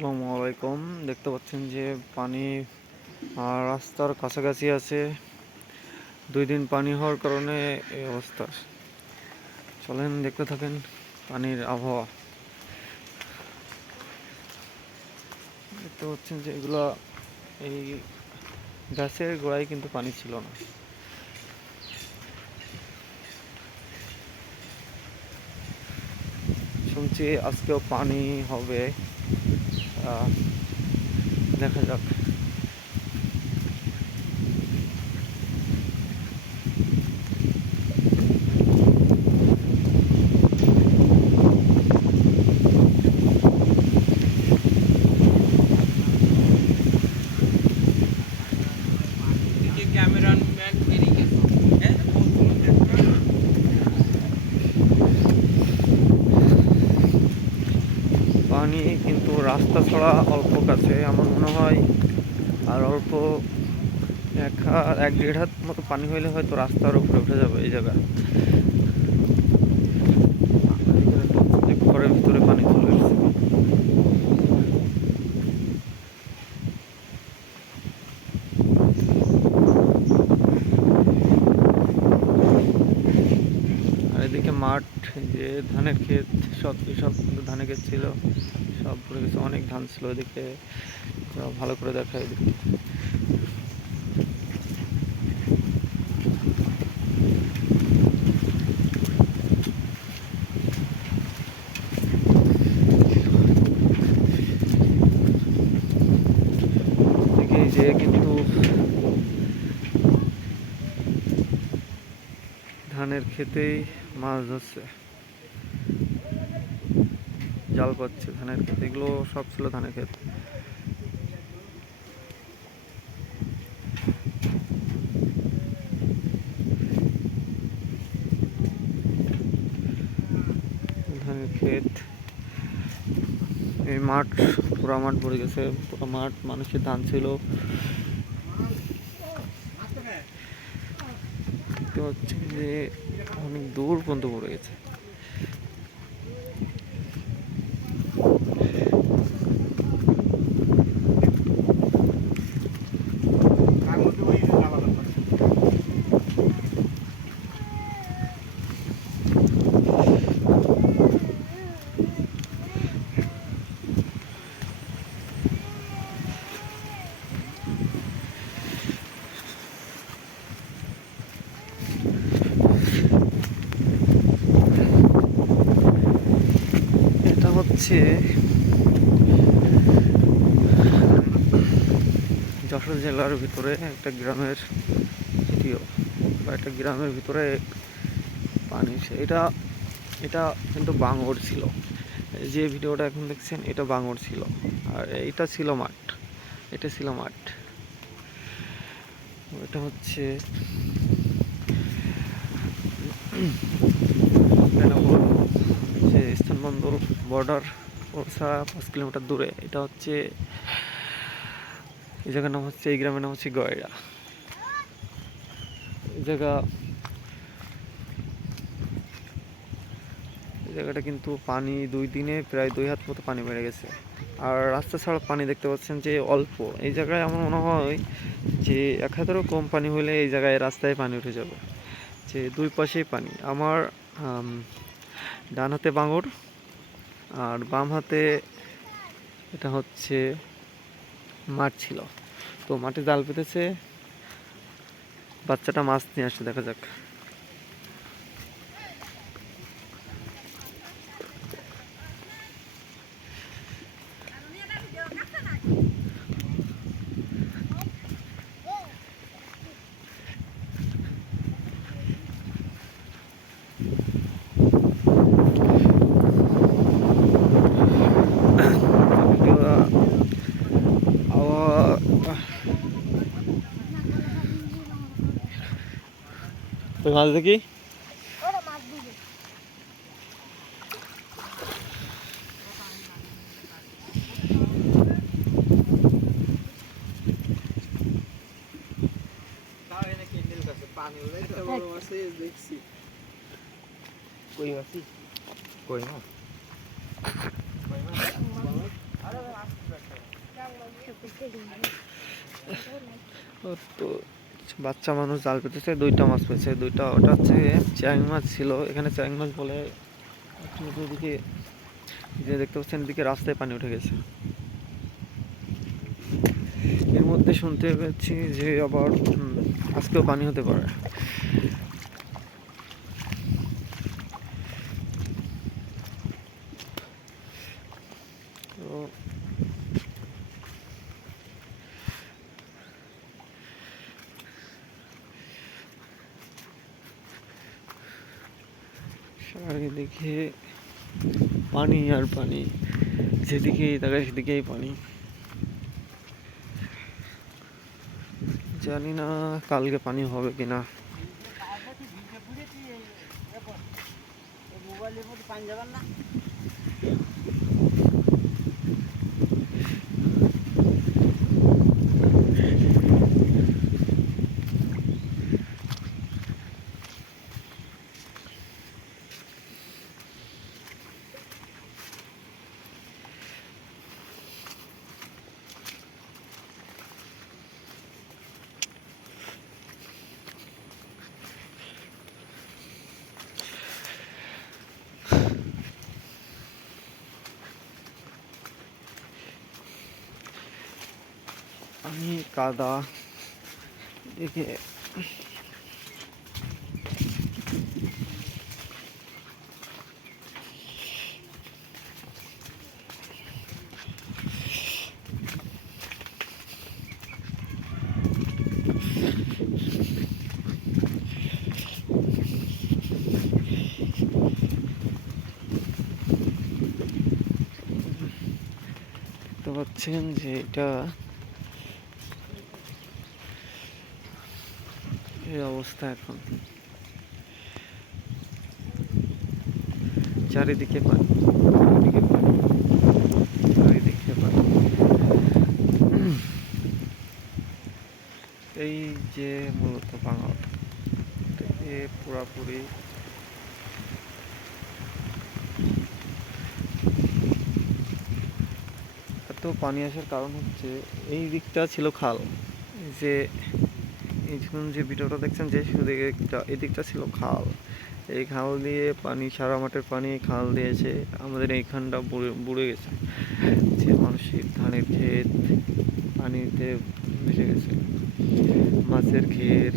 আসসালামু আলাইকুম। দেখতে পাচ্ছেন যে পানি রাস্তার কাছাকাছি আছে। 2 দিন পানি হওয়ার কারণে এই অবস্থা। চলেন দেখতে থাকেন পানির আবহাওয়া। দেখতে পাচ্ছেন যে এগুলা এই গাছের গোড়ায় কিন্তু পানি ছিল না। শুনছি আজকেও পানি হবে, দেখা যাক। ক্যামেরাম্যান বেরিয়ে গেছে। পানি কিন্তু রাস্তা ছাড়া অল্প কাছে, আমার মনে হয় আর অল্প 1-1.5 হাত মতো পানি হইলে হয়তো রাস্তার উপরে উঠে যাবে এই জায়গা। ঘরের ভিতরে পানি চলে এসেছে। আর এদিকে মাঠ, যে ধানের ক্ষেত, সব ধানের ক্ষেত ছিল, সব পড়ে গেছে। অনেক ধান ছিল এদিকে, ভালো করে দেখা এদিকে। এদিকে যে কিন্তু ধানের ক্ষেতেই মাছ ধরছে, জাল পাচ্ছে ধানের ক্ষেত। এগুলো সব ছিল ধানের ক্ষেত। ধানের ক্ষেত, এই মাঠ, পুরা মাঠ ভরে গেছে। পুরো মাঠ মানুষের ধান ছিল। দেখতে পাচ্ছি যে অনেক দূর পর্যন্ত পড়ে গেছে। এটা হচ্ছে যশোর জেলার ভিতরে একটা গ্রামের ভিডিও, বা একটা গ্রামের ভিতরে পানি। এটা এটা কিন্তু বাঙর ছিল। যে ভিডিওটা এখন দেখছেন এটা বাঙর ছিল, আর এটা ছিল মাঠ। এটা ছিল মাঠ। এটা হচ্ছে বেনাপোল, যে স্থানবন্দর বর্ডার ওর 5 কিলোমিটার দূরে। এটা হচ্ছে, এই জায়গার নাম হচ্ছে, এই গ্রামের নাম হচ্ছে গয়রা। এই জায়গাটা কিন্তু পানি 2 দিনে প্রায় 2 হাত মতো পানি বেড়ে গেছে। আর রাস্তা ছাড়া পানি দেখতে পাচ্ছেন যে অল্প। এই জায়গায় আমার মনে হয় যে 1 হাতেরও কম পানি হলে এই জায়গায় রাস্তায় পানি উঠে যাবে। যে 2 পাশেই পানি। আমার ডান হাতে বাঙর, আর বাম হাতে এটা হচ্ছে মাঠ ছিল। তো মাঠে জাল পেতেছে, বাচ্চাটা মাছ নিয়ে আসছে, দেখা যাক। মাছ দেখি। কই মাছি? কই মাছ? কই মাছ? ও তো বাচ্চা মানুষ জাল পেতেছে, দুইটা মাছ পেয়েছে, দুইটা ওটা হচ্ছে চ্যাং মাছ ছিল, এখানে চ্যাং মাছ বলে। এদিকে যে দেখতে পাচ্ছেন এদিকে রাস্তায় পানি উঠে গেছে। এর মধ্যে শুনতে পেয়েছি যে আবার আজকেও পানি হতে পারে। তো চারিদিকে পানি আর পানি, যেদিকেই তাকাই সেদিকেই পানি। জানি না কালকে পানি হবে কিনা। পানি কাদা এদিকে দেখতে পাচ্ছেন যে এটা এই অবস্থা এখন। চারিদিকে পানি, চারিদিকে পানি, চারিদিকে পানি। এই যে মূলত বাঙাল থেকে পুরাপুরি এত পানি আসার কারণ হচ্ছে এই দিকটা ছিল খাল। এই যে এই যে ভিডিওটা দেখছেন যে শুধু এই দিকটা ছিল খাল। এই খাল দিয়ে পানি, সারা মাঠের পানি খাল দিয়েছে, আমাদের এইখানটা বুড়ে গেছে। যে মানুষের ধানের ক্ষেত পানিতে ভেসে গেছে, মাছের ঘের।